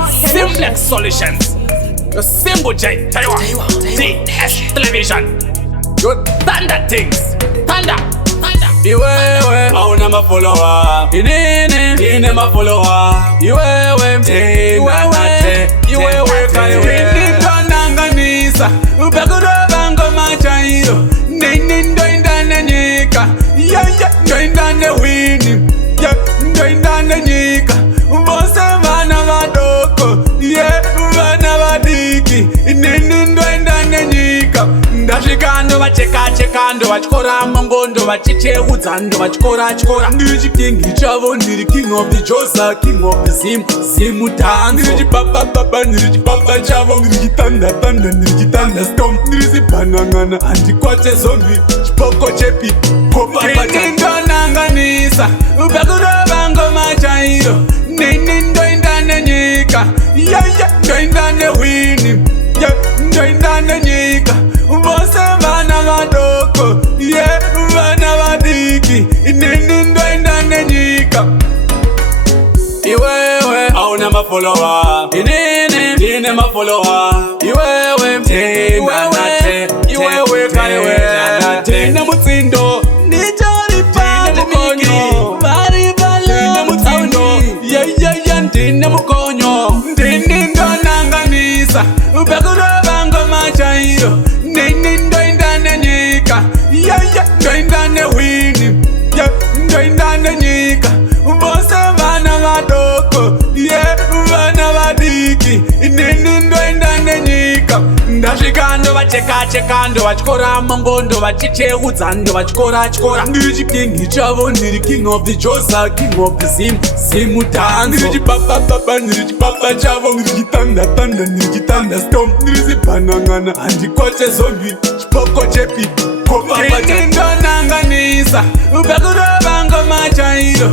Simplex Solutions. Your Simple J, Taiwa. DS Television. Your Thunder Tingz. Thunder. Iwewe hauna mafollower, ine mafollower. Iwewe iwewe kani ndonanganisa ubekuroba ngoma chairo Ndoenda Nenyika Ndoenda Newini Ndoenda Nenyika Bose vana vadoko vana vadiki Ndoenda Nenyika Ndashikando vachekachekando vachikora mongondo vachicheudza ndo vachikora ndiri king chavo ndiri king of the Josa king of the Zimu dance ndiri chipapa ndiri chipapa chavo ndiri chitanda ndiri chitanda storm ndiri zibanangana andikwate zombi chipoko chepi kopa ndonanganisa ubekurova ngoma chairo Ndoenda Nenyika Ndoenda Newini Ndoenda Nenyika Bose vana vadoko vana vadiki Ndoenda Nenyika Iwewe hauna mafollower, ine mafollower. Iwewe tina mutsindo nijari pande mukonyo vari vala mutsindo tina mukonyo ndonanganisa ubekurova ngoma chairo Ndoenda Nenyika Ndoenda Newini Ndoenda Nenyika Bose vana vadoko vana vadiki Ndoenda Nenyika Ndashikando vachekachekando vachikora mongondo vachicheudza ndo vachikora ndiri chiking chavo ndiri king of the Josa king of the Zimu dance ndiri chipapa ndiri chipapa chavo ndiri chitanda ndiri chitanda storm ndiri zibanangana andikwate zombi chipoko chepi kopa ndonanganisa ubekurova ngoma chairo